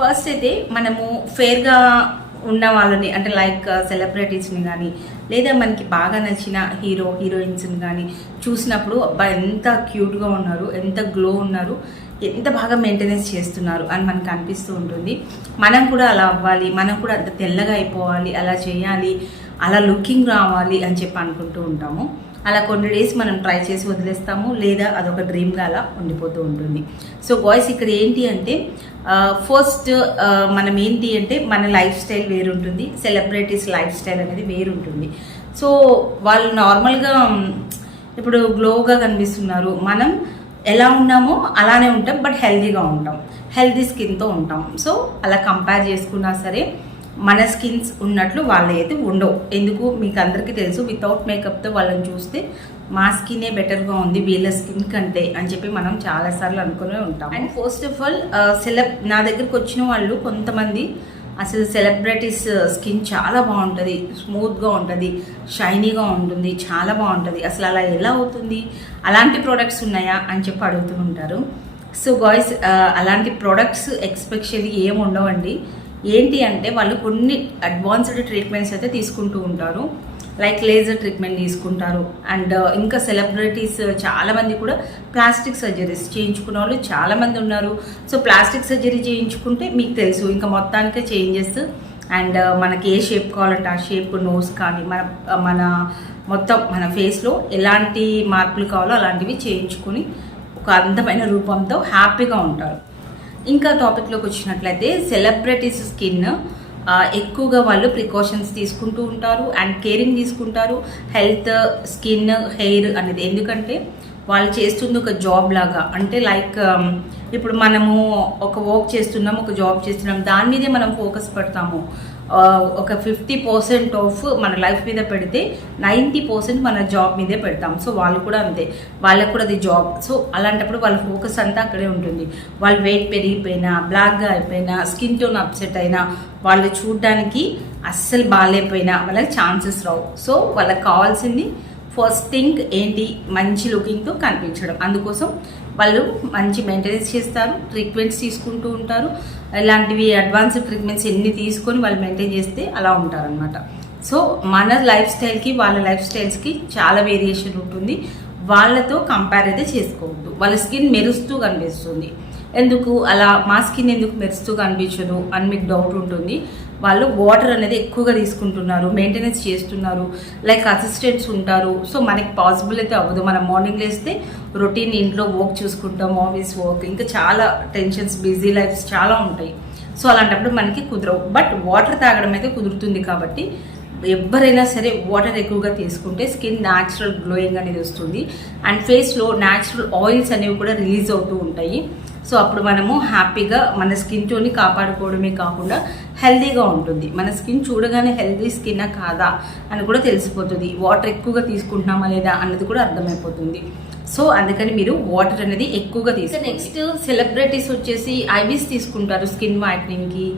First అయితే మనము ఫేర్గా ఉన్న వాళ్ళని అంటే లైక్ సెలబ్రిటీస్ని కానీ లేదా మనకి బాగా నచ్చిన హీరో హీరోయిన్స్ని కానీ చూసినప్పుడు అబ్బా ఎంత క్యూట్గా ఉన్నారు ఎంత గ్లో ఉన్నారు ఎంత బాగా మెయింటెనెన్స్ చేస్తున్నారు అని మనకు అనిపిస్తూ ఉంటుంది. మనం కూడా అలా అవ్వాలి మనం కూడా అంత తెల్లగా అయిపోవాలి అలా చేయాలి అలా లుకింగ్ రావాలి అని చెప్పి అనుకుంటూ ఉంటాము. అలా కొన్ని డేస్ మనం ట్రై చేసి వదిలేస్తాము. లేదా అదొక డ్రీమ్గా అలా ఉండిపోతూ ఉంటుంది. సో బాయ్స్ ఇక్కడ ఏంటి అంటే ఫస్ట్ మనం ఏంటి అంటే మన లైఫ్ స్టైల్ వేరుంటుంది. సెలబ్రిటీస్ లైఫ్ స్టైల్ అనేది వేరుంటుంది. సో వాళ్ళు నార్మల్గా ఇప్పుడు గ్లోగా కనిపిస్తున్నారు. మనం ఎలా ఉన్నామో అలానే ఉంటాం బట్ హెల్తీగా ఉంటాం. హెల్తీ స్కిన్తో ఉంటాం. సో అలా కంపేర్ చేసుకున్నా సరే మన స్కిన్స్ ఉన్నట్లు వాళ్ళైతే అయితే ఉండవు. ఎందుకు? మీకు అందరికీ తెలుసు వితౌట్ మేకప్తో వాళ్ళని చూస్తే మా స్కినే బెటర్గా ఉంది వీళ్ళ స్కిన్ కంటే అని చెప్పి మనం చాలాసార్లు అనుకునే ఉంటాం and first of all celeb నా దగ్గరికి వచ్చిన వాళ్ళు కొంతమంది అసలు సెలబ్రిటీస్ స్కిన్ uh, చాలా బాగుంటుంది స్మూత్గా ఉంటుంది షైనీగా ఉంటుంది చాలా బాగుంటుంది. అసలు అలా ఎలా అవుతుంది? అలాంటి ప్రోడక్ట్స్ ఉన్నాయా? అని చెప్పి అడుగుతూ ఉంటారు. సో గాయ్స్ uh, అలాంటి ప్రోడక్ట్స్ ఎక్స్పెక్షన్ ఏమి ఉండవండి. ఏంటి అంటే వాళ్ళు కొన్ని అడ్వాన్స్డ్ ట్రీట్మెంట్స్ అయితే తీసుకుంటూ ఉంటారు. లైక్ లేజర్ ట్రీట్మెంట్ తీసుకుంటారు. అండ్ uh, ఇంకా సెలబ్రిటీస్ uh, చాలామంది కూడా ప్లాస్టిక్ సర్జరీస్ చేయించుకున్న వాళ్ళు చాలామంది ఉన్నారు. సో ప్లాస్టిక్ సర్జరీ చేయించుకుంటే మీకు తెలుసు. ఇంకా మొత్తానికే చేంజెస్. అండ్ uh, మనకి ఏ షేప్ కావాలంటే ఆ షేప్ నోస్ కానీ మన మన మొత్తం మన ఫేస్లో ఎలాంటి మార్పులు కావాలో అలాంటివి చేయించుకొని ఒక అందమైన రూపంతో హ్యాపీగా ఉంటారు. ఇంకా టాపిక్లోకి వచ్చినట్లయితే సెలబ్రిటీస్ స్కిన్ ఎక్కువగా వాళ్ళు ప్రికాషన్స్ తీసుకుంటూ ఉంటారు అండ్ కేరింగ్ తీసుకుంటారు. హెల్త్ స్కిన్ హెయిర్ అనేది ఎందుకంటే వాళ్ళు చేస్తుంది ఒక జాబ్ లాగా. అంటే లైక్ um, ఇప్పుడు మనము ఒక వర్క్ చేస్తున్నాం ఒక జాబ్ చేస్తున్నాం దాని మీదే మనం ఫోకస్ పెడతాము. Uh, ఒక ఫిఫ్టీ పర్సెంట్ ఆఫ్ మన లైఫ్ మీద పెడితే నైంటీ పర్సెంట్ మన జాబ్ మీదే పెడతాం. సో వాళ్ళు కూడా అంతే. వాళ్ళకు కూడా అది జాబ్ సో అలాంటప్పుడు వాళ్ళ ఫోకస్ అంతా అక్కడే ఉంటుంది. వాళ్ళు వెయిట్ పెరిగిపోయినా బ్లాక్గా అయిపోయినా స్కిన్ టోన్ అప్సెట్ అయినా వాళ్ళు చూడడానికి అస్సలు బాగాలేకపోయినా వాళ్ళకి ఛాన్సెస్ రావు. సో వాళ్ళకి కావాల్సింది ఫస్ట్ థింగ్ ఏంటి? మంచి లుకింగ్తో కనిపించడం. అందుకోసం వాళ్ళు మంచి మెయింటెనెన్స్ చేస్తారు ట్రీట్మెంట్స్ తీసుకుంటూ ఉంటారు. ఇలాంటివి అడ్వాన్స్ ట్రీట్మెంట్స్ ఎన్ని తీసుకొని వాళ్ళు మెయింటైన్ చేస్తే అలా ఉంటారనమాట సో మన లైఫ్ స్టైల్కి వాళ్ళ లైఫ్ స్టైల్స్కి చాలా వేరియేషన్ ఉంటుంది. వాళ్ళతో కంపేర్ అయితే చేసుకోవద్దు. వాళ్ళ స్కిన్ మెరుస్తూ కనిపిస్తుంది. ఎందుకు? అలా మా స్కిన్ ఎందుకు మెరుస్తూ కనిపించదు అని మీకు డౌట్ ఉంటుంది. వాళ్ళు వాటర్ అనేది ఎక్కువగా తీసుకుంటున్నారు మెయింటెనెన్స్ చేస్తున్నారు లైక్ అసిస్టెంట్స్ ఉంటారు. సో మనకి పాసిబుల్ అయితే అవ్వదు. మనం మార్నింగ్ లేస్తే రొటీన్ ఇంట్లో వర్క్ చూసుకుంటాం ఆఫీస్ వర్క్ ఇంకా చాలా టెన్షన్స్ బిజీ లైఫ్స్ చాలా ఉంటాయి. సో అలాంటప్పుడు మనకి కుదరవు. బట్ వాటర్ తాగడం అయితే కుదురుతుంది కాబట్టి ఎవరైనా సరే వాటర్ ఎక్కువగా తీసుకుంటే స్కిన్ న్యాచురల్ గ్లోయింగ్ అనేది వస్తుంది. అండ్ ఫేస్లో న్యాచురల్ ఆయిల్స్ అనేవి కూడా రిలీజ్ అవుతూ ఉంటాయి. సో అప్పుడు మనము హ్యాపీగా మన స్కిన్ టోన్ని కాపాడుకోవడమే కాకుండా హెల్తీగా ఉంటుంది. మన స్కిన్ చూడగానే హెల్తీ స్కిన్ కాదా అని కూడా తెలిసిపోతుంది. వాటర్ ఎక్కువగా తీసుకుంటున్నామా లేదా అన్నది కూడా అర్థమైపోతుంది. సో అందుకని మీరు వాటర్ అనేది ఎక్కువగా తీసుకోండి. నెక్స్ట్ సెలబ్రిటీస్ వచ్చేసి ఐవీస్ తీసుకుంటారు స్కిన్ వైట్నింగ్కి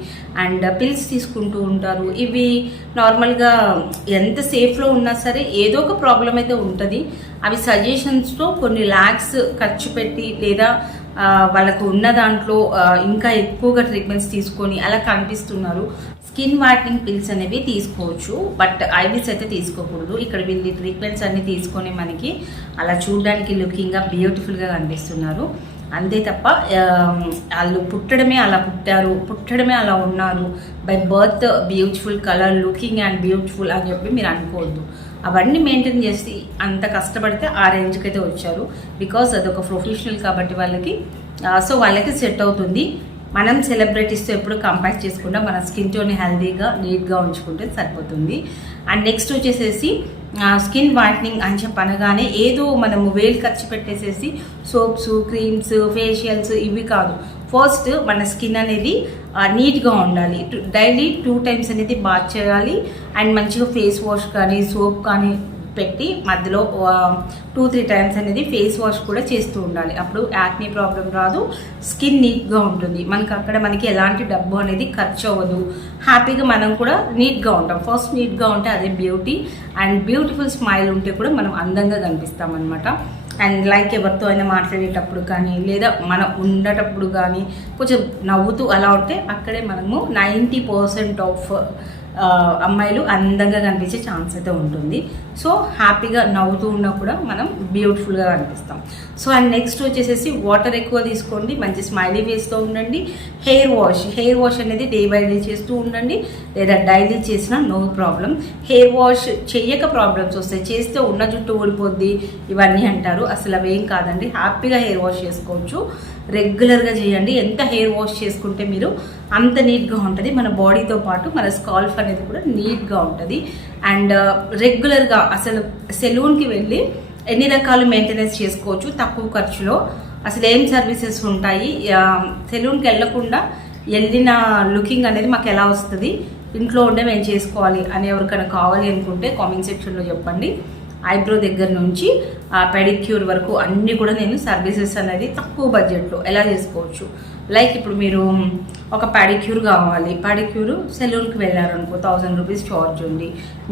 అండ్ పిల్స్ తీసుకుంటూ ఉంటారు. ఇవి నార్మల్గా ఎంత సేఫ్లో ఉన్నా సరే ఏదో ఒక ప్రాబ్లం అయితే ఉంటుంది. అవి సజెషన్స్తో కొన్ని ల్యాక్స్ ఖర్చు పెట్టి లేదా వాళ్ళకు ఉన్న దాంట్లో ఇంకా ఎక్కువగా ట్రీట్మెంట్స్ తీసుకొని అలా కనిపిస్తున్నారు. స్కిన్ వైట్నింగ్ పిల్స్ అనేవి తీసుకోవచ్చు బట్ ఐవిస్ అయితే తీసుకోకూడదు. ఇక్కడ వీళ్ళు ట్రీట్మెంట్స్ అన్ని తీసుకొని మనకి అలా చూడడానికి లుకింగ్గా బ్యూటిఫుల్గా కనిపిస్తున్నారు. అంతే తప్ప వాళ్ళు పుట్టడమే అలా పుట్టారు పుట్టడమే అలా ఉన్నారు. By birth beautiful colour looking and beautiful అని చెప్పి మీరు అనుకోవద్దు. అవన్నీ మెయింటైన్ చేసి అంత కష్టపడితే ఆ రేంజ్కి అయితే వచ్చారు. బికాస్ అదొక ప్రొఫెషనల్ కాబట్టి వాళ్ళకి సో వాళ్ళకి సెట్ అవుతుంది. మనం సెలబ్రిటీస్తో ఎప్పుడు కంపేర్ చేసుకుంటా మన స్కిన్ టోన్ హెల్తీగా నీట్గా ఉంచుకుంటే సరిపోతుంది. అండ్ నెక్స్ట్ వచ్చేసేసి స్కిన్ వైట్నింగ్ అని చెప్పి అనగానే ఏదో మనము వేలు ఖర్చు పెట్టేసేసి సోప్స్ క్రీమ్స్ ఫేషియల్స్ ఇవి కాదు. ఫస్ట్ మన స్కిన్ అనేది నీట్గా ఉండాలి. డైలీ టూ టైమ్స్ అనేది బాత్ చేయాలి. అండ్ మంచిగా ఫేస్ వాష్ కానీ సోప్ కానీ పెట్టి మధ్యలో టూ త్రీ టైమ్స్ అనేది ఫేస్ వాష్ కూడా చేస్తూ ఉండాలి. అప్పుడు యాక్నీ ప్రాబ్లం రాదు స్కిన్ నీట్గా ఉంటుంది. మనకి అక్కడ మనకి ఎలాంటి డబ్బు అనేది ఖర్చు అవ్వదు. హ్యాపీగా మనం కూడా నీట్గా ఉంటాం. ఫస్ట్ నీట్గా ఉంటే అదే బ్యూటీ అండ్ బ్యూటిఫుల్ స్మైల్ ఉంటే కూడా మనం అందంగా కనిపిస్తాం అనమాట అండ్ లైక్ ఎవరితో అయినా మాట్లాడేటప్పుడు కానీ లేదా మనం ఉండేటప్పుడు కానీ కొంచెం నవ్వుతూ అలా ఉంటే అక్కడే మనము నైంటీ పర్సెంట్ ఆఫ్ అమ్మాయిలు అందంగా కనిపించే ఛాన్స్ అయితే ఉంటుంది. సో హ్యాపీగా నవ్వుతూ ఉన్నా కూడా మనం బ్యూటిఫుల్గా కనిపిస్తాం. సో అండ్ నెక్స్ట్ వచ్చేసేసి వాటర్ ఎక్కువ తీసుకోండి మంచి స్మైలీ ఫేస్తో ఉండండి. హెయిర్ వాష్ హెయిర్ వాష్ అనేది డే బై డే చేస్తూ ఉండండి. లేదా డైలీ చేసినా నో ప్రాబ్లం. హెయిర్ వాష్ చెయ్యక ప్రాబ్లమ్స్ వస్తాయి. చేస్తే ఉన్న జుట్టు ఊడిపోద్ది ఇవన్నీ అంటారు. అసలు అవేం కాదండి. హ్యాపీగా హెయిర్ వాష్ చేసుకోవచ్చు. రెగ్యులర్గా చేయండి. ఎంత హెయిర్ వాష్ చేసుకుంటే మీరు అంత నీట్గా ఉంటుంది. మన బాడీతో పాటు మన స్కాల్ఫ్ అనేది కూడా నీట్గా ఉంటుంది. అండ్ uh, రెగ్యులర్గా అసలు సెలూన్కి వెళ్ళి ఎన్ని రకాలు మెయింటెనెన్స్ చేసుకోవచ్చు? తక్కువ ఖర్చులో. అసలు ఏం సర్వీసెస్ ఉంటాయి? సెలూన్కి వెళ్ళకుండా వెళ్ళిన లుకింగ్ అనేది మాకు ఎలా వస్తుంది? ఇంట్లో ఉండే మేము చేసుకోవాలి అని ఎవరికైనా కావాలి అనుకుంటే కామెంట్ సెక్షన్లో చెప్పండి. ఐబ్రో దగ్గర నుంచి ఆ పెడిక్యూర్ వరకు అన్నీ కూడా నేను సర్వీసెస్ అనేది తక్కువ బడ్జెట్లో ఎలా చేసుకోవచ్చు? లైక్ ఇప్పుడు మీరు ఒక పెడిక్యూర్ కావాలి. పెడిక్యూర్ సెలూన్కి వెళ్ళారనుకో థౌజండ్ రూపీస్ ఛార్జ్ ఉంది.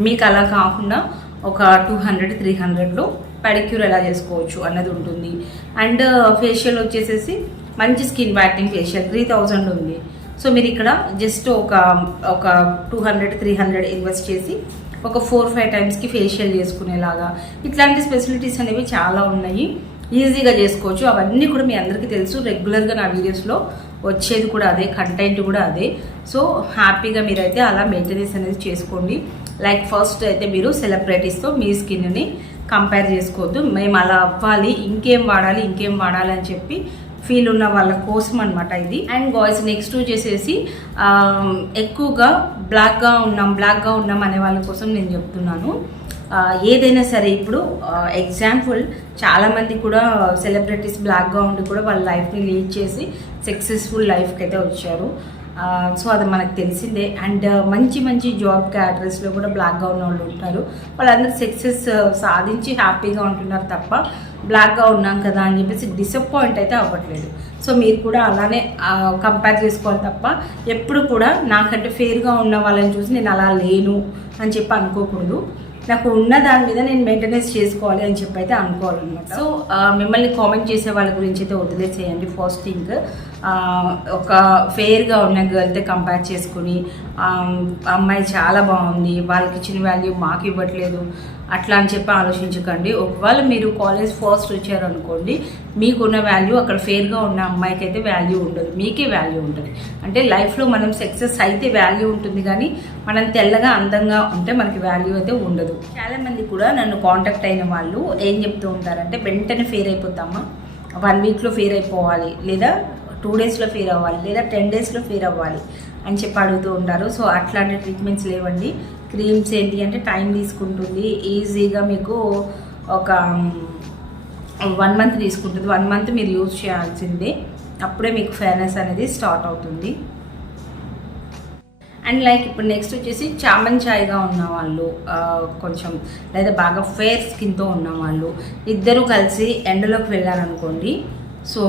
మీకు అలా కాకుండా ఒక టూ హండ్రెడ్ త్రీ హండ్రెడ్లో పెడిక్యూర్ ఎలా చేసుకోవచ్చు అన్నది ఉంటుంది. అండ్ ఫేషియల్ వచ్చేసేసి మంచి skin batting facial three thousand ఉంది. సో మీరు ఇక్కడ జస్ట్ ఒక ఒక two hundred three hundred invest చేసి ఒక ఫోర్ ఫైవ్ టైమ్స్కి ఫేషియల్ చేసుకునేలాగా. ఇట్లాంటి ఫెసిలిటీస్ అనేవి చాలా ఉన్నాయి. ఈజీగా చేసుకోవచ్చు. అవన్నీ కూడా మీ అందరికీ తెలుసు. రెగ్యులర్గా నా వీడియోస్లో వచ్చేది కూడా అదే. కంటెంట్ కూడా అదే. సో హ్యాపీగా మీరైతే అలా మెయింటెనెన్స్ అనేది చేసుకోండి. లైక్ ఫస్ట్ అయితే మీరు సెలబ్రిటీస్తో మీ స్కిన్ని కంపేర్ చేసుకోవద్దు. మేము అలా అవ్వాలి. ఇంకేం వాడాలి? ఇంకేం వాడాలి అని చెప్పి ఫీల్ ఉన్న వాళ్ళ కోసం అనమాట ఇది. అండ్ బాయ్స్ నెక్స్ట్ వచ్చేసేసి ఎక్కువగా బ్లాక్గా ఉన్నాం బ్లాక్గా ఉన్నాం అనే వాళ్ళ కోసం నేను చెప్తున్నాను. ఏదైనా సరే ఇప్పుడు ఎగ్జాంపుల్ చాలామంది కూడా సెలబ్రిటీస్ బ్లాక్గా ఉండి కూడా వాళ్ళ లైఫ్ని లీడ్ చేసి సక్సెస్ఫుల్ లైఫ్కి అయితే వచ్చారు. సో అది మనకు తెలిసిందే. అండ్ మంచి మంచి జాబ్ క్యాటరీస్లో కూడా బ్లాక్గా ఉన్న వాళ్ళు ఉంటారు. వాళ్ళందరూ సక్సెస్ సాధించి హ్యాపీగా ఉంటున్నారు తప్ప బ్లాక్గా ఉన్నాం కదా అని చెప్పేసి డిసప్పాయింట్ అయితే అవ్వట్లేదు. సో మీరు కూడా అలానే కంపేర్ చేసుకోవాలి తప్ప ఎప్పుడు కూడా నాకంటే ఫేర్గా ఉన్న వాళ్ళని చూసి నేను అలా లేను అని చెప్పి అనుకోకూడదు. నాకు ఉన్న దాని మీద నేను మెయింటెనెన్స్ చేసుకోవాలి అని చెప్పి అయితే అనుకోవాలన్నమాట సో మిమ్మల్ని కామెంట్ చేసే వాళ్ళ గురించి అయితే వదిలేసేయండి. First thing. ఒక ఫెయిర్గా ఉన్న గర్ల్తో కంపేర్ చేసుకుని అమ్మాయి చాలా బాగుంది. వాళ్ళకి ఇచ్చిన వాల్యూ మాకు ఇవ్వట్లేదు. అట్లా అని చెప్పి ఆలోచించకండి. ఒకవేళ మీరు కాలేజ్ ఫస్ట్ వచ్చారనుకోండి మీకున్న వాల్యూ అక్కడ ఫెయిర్గా ఉన్న అమ్మాయికి అయితే వాల్యూ ఉండదు. మీకే వాల్యూ ఉంటుంది. అంటే లైఫ్లో మనం సక్సెస్ అయితే వాల్యూ ఉంటుంది కానీ మనం తెల్లగా అందంగా ఉంటే మనకి వాల్యూ అయితే ఉండదు. చాలామంది కూడా నన్ను కాంటాక్ట్ అయిన వాళ్ళు ఏం చెప్తూ ఉంటారంటే వెంటనే ఫెయిర్ అయిపోతామా? వన్ వీక్లో ఫెయిర్ అయిపోవాలి. లేదా టూ డేస్లో ఫెయిర్ అవ్వాలి. లేదా టెన్ డేస్లో ఫెయిర్ అవ్వాలి అని చెప్పి అడుగుతూ ఉంటారు. సో అట్లాంటి ట్రీట్మెంట్స్ లేవండి. క్రీమ్స్ ఏంటి అంటే టైం తీసుకుంటుంది. ఈజీగా మీకు ఒక వన్ మంత్ తీసుకుంటుంది. వన్ మంత్ మీరు యూజ్ చేయాల్సిందే. అప్పుడే మీకు ఫేర్నెస్ అనేది స్టార్ట్ అవుతుంది. అండ్ లైక్ ఇప్పుడు నెక్స్ట్ వచ్చేసి చామన్ ఉన్నవాళ్ళు కొంచెం లేదా బాగా ఫేర్ స్కిన్తో ఉన్నవాళ్ళు ఇద్దరు కలిసి ఎండలోకి వెళ్ళారనుకోండి. సో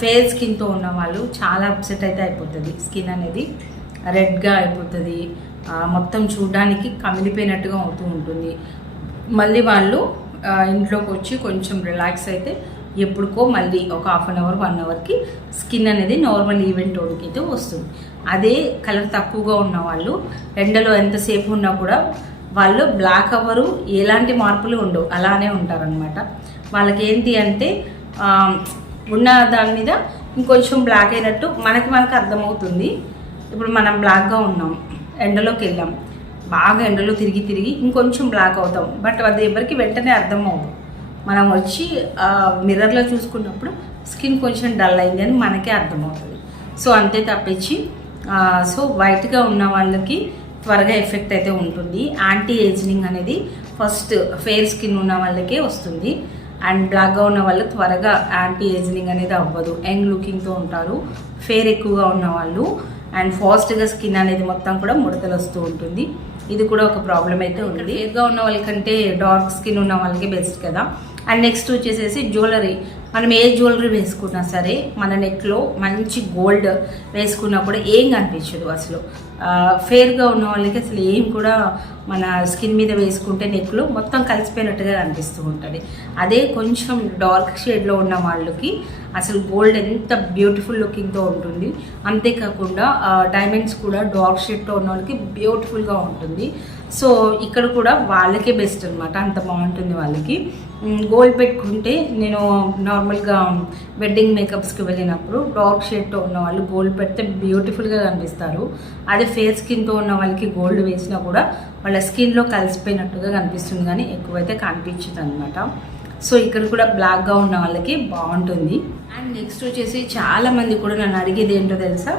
ఫేర్ స్కిన్తో ఉన్నవాళ్ళు చాలా అప్సెట్ అయితే అయిపోతుంది. స్కిన్ అనేది రెడ్గా అయిపోతుంది. మొత్తం చూడడానికి కమిలిపోయినట్టుగా అవుతూ ఉంటుంది. మళ్ళీ వాళ్ళు ఇంట్లోకి వచ్చి కొంచెం రిలాక్స్ అయితే ఎప్పుడుకో మళ్ళీ ఒక హాఫ్ అన్ అవర్ వన్ అవర్కి స్కిన్ అనేది నార్మల్ ఈవెంట్ ఓడికి అయితే వస్తుంది. అదే కలర్ తక్కువగా ఉన్న వాళ్ళు ఎండలో ఎంతసేపు ఉన్నా కూడా వాళ్ళు బ్లాక్ అవ్వరు ఎలాంటి మార్పులు ఉండవు అలానే ఉంటారనమాట వాళ్ళకి ఏంటి అంటే ఉన్న దాని మీద ఇంకొంచెం బ్లాక్ అయినట్టు మనకి మనకు అర్థమవుతుంది. ఇప్పుడు మనం బ్లాక్గా ఉన్నాం. ఎండలోకి వెళ్ళాం. బాగా ఎండలో తిరిగి తిరిగి ఇంకొంచెం బ్లాక్ అవుతాం. బట్ అది ఎవరికి వెంటనే అర్థం అవ్వదు. మనం వచ్చి మిర్రర్లో చూసుకున్నప్పుడు స్కిన్ కొంచెం డల్ అయింది అని మనకే అర్థమవుతుంది సో అంతే తప్పించి సో వైట్గా ఉన్న వాళ్ళకి త్వరగా ఎఫెక్ట్ అయితే ఉంటుంది. యాంటీ ఏజింగ్ అనేది ఫస్ట్ ఫెయిర్ స్కిన్ ఉన్న వాళ్ళకే వస్తుంది. అండ్ బ్లాక్గా ఉన్న వాళ్ళు త్వరగా యాంటీ ఏజింగ్ అనేది అవ్వదు. యంగ్ లుకింగ్తో ఉంటారు. ఫేర్ ఎక్కువగా ఉన్న వాళ్ళు. అండ్ ఫాస్ట్గా స్కిన్ అనేది మొత్తం కూడా ముడతలు వస్తూ ఉంటుంది. ఇది కూడా ఒక ప్రాబ్లం అయితే ఉంది. ఫేర్గా ఉన్న వాళ్ళకంటే డార్క్ స్కిన్ ఉన్న వాళ్ళకి బెస్ట్ కదా. అండ్ నెక్స్ట్ వచ్చేసేసి జ్యువెలరీ మనం ఏ జ్యువెలరీ వేసుకున్నా సరే మన నెక్లో మంచి గోల్డ్ వేసుకున్నా కూడా ఏం కనిపించదు అసలు. ఫేర్గా ఉన్న వాళ్ళకి అసలు ఏం కూడా మన స్కిన్ మీద వేసుకుంటే నెక్లో మొత్తం కలిసిపోయినట్టుగా కనిపిస్తూ ఉంటుంది. అదే కొంచెం డార్క్ షేడ్లో ఉన్న వాళ్ళకి అసలు గోల్డ్ ఎంత బ్యూటిఫుల్ లుకింగ్తో ఉంటుంది. అంతేకాకుండా డైమండ్స్ కూడా డార్క్ షేడ్తో ఉన్న వాళ్ళకి బ్యూటిఫుల్గా ఉంటుంది. సో ఇక్కడ కూడా వాళ్ళకే బెస్ట్ అనమాట అంత బాగుంటుంది వాళ్ళకి. గోల్డ్ పెట్టుకుంటే నేను నార్మల్గా వెడ్డింగ్ మేకప్స్కి వెళ్ళినప్పుడు డార్క్ షేడ్తో ఉన్న వాళ్ళు గోల్డ్ పెడితే బ్యూటిఫుల్గా కనిపిస్తారు. అదే ఫేర్ స్కిన్తో ఉన్న వాళ్ళకి గోల్డ్ వేసినా కూడా వాళ్ళ స్కిన్లో కలిసిపోయినట్టుగా కనిపిస్తుంది. కానీ ఎక్కువైతే కనిపించదు అనమాట సో ఇక్కడ కూడా బ్లాక్గా ఉన్న వాళ్ళకి బాగుంటుంది. అండ్ నెక్స్ట్ వచ్చేసి చాలామంది కూడా నన్ను అడిగేది ఏంటో తెలుసా?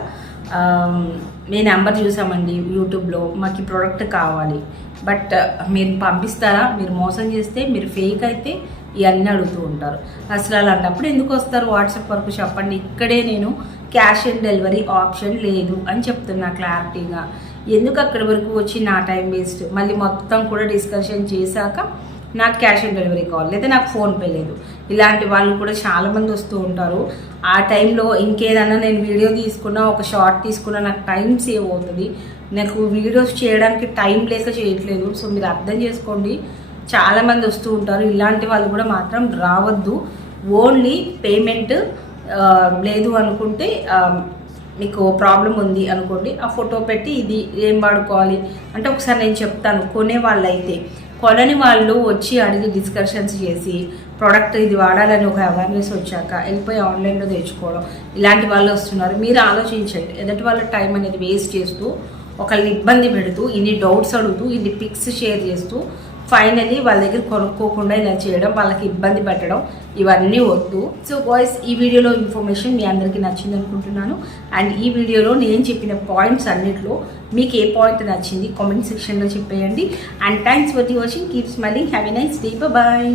మీ నెంబర్ చూసామండి యూట్యూబ్లో మాకు ఈ ప్రోడక్ట్ కావాలి. బట్ uh, మీరు పంపిస్తారా? మీరు మోసం చేస్తే మీరు ఫేక్ అయితే ఇవన్నీ అడుగుతూ ఉంటారు. అసలు అలాంటప్పుడు ఎందుకు వస్తారు? వాట్సాప్ వరకు చెప్పండి. ఇక్కడే నేను క్యాష్ ఆన్ డెలివరీ ఆప్షన్ లేదు అని చెప్తున్నా క్లారిటీగా ఎందుకు అక్కడి వరకు వచ్చి నా టైం వేస్ట్ మళ్ళీ మొత్తం కూడా డిస్కషన్ చేశాక నాకు క్యాష్ ఆన్ డెలివరీ కావాలి లేదా నాకు ఫోన్పే లేదు. ఇలాంటి వాళ్ళు కూడా చాలామంది వస్తూ ఉంటారు. ఆ టైంలో ఇంకేదన్నా నేను వీడియో తీసుకున్నా ఒక షార్ట్ తీసుకున్నా నాకు టైం సేవ్ అవుతుంది. నాకు వీడియోస్ చేయడానికి టైం లేక చేయట్లేదు. సో మీరు అర్థం చేసుకోండి. చాలామంది వస్తూ ఉంటారు. ఇలాంటి వాళ్ళు కూడా మాత్రం రావద్దు. ఓన్లీ పేమెంట్ లేదు అనుకుంటే మీకు ప్రాబ్లం ఉంది అనుకోండి ఆ ఫోటో పెట్టి ఇది ఏం వాడుకోవాలి? అంటే ఒకసారి నేను చెప్తాను. కొనే వాళ్ళైతే కొనని వాళ్ళు వచ్చి అడిగి డిస్కషన్స్ చేసి ప్రోడక్ట్ ఇది వాడాలని ఒక అవేర్నెస్ వచ్చాక వెళ్ళిపోయి ఆన్లైన్లో తెచ్చుకోవడం. ఇలాంటి వాళ్ళు వస్తున్నారు. మీరు ఆలోచించండి. ఎదుటి వాళ్ళ టైం అనేది వేస్ట్ చేస్తూ ఒకళ్ళని ఇబ్బంది పెడుతూ ఇన్ని డౌట్స్ అడుగుతూ ఇన్ని పిక్స్ షేర్ చేస్తూ ఫైనలీ వాళ్ళ దగ్గర కొనుక్కోకుండా ఇలా చేయడం వాళ్ళకి ఇబ్బంది పెట్టడం ఇవన్నీ వద్దు. సో బాయ్స్ ఈ వీడియోలో ఇన్ఫర్మేషన్ మీ అందరికీ నచ్చింది అనుకుంటున్నాను. అండ్ ఈ వీడియోలో నేను చెప్పిన పాయింట్స్ అన్నిట్లో మీకు ఏ పాయింట్ నచ్చింది కామెంట్ సెక్షన్లో చెప్పేయండి. And thanks for the watching keep smiling have a nice day bye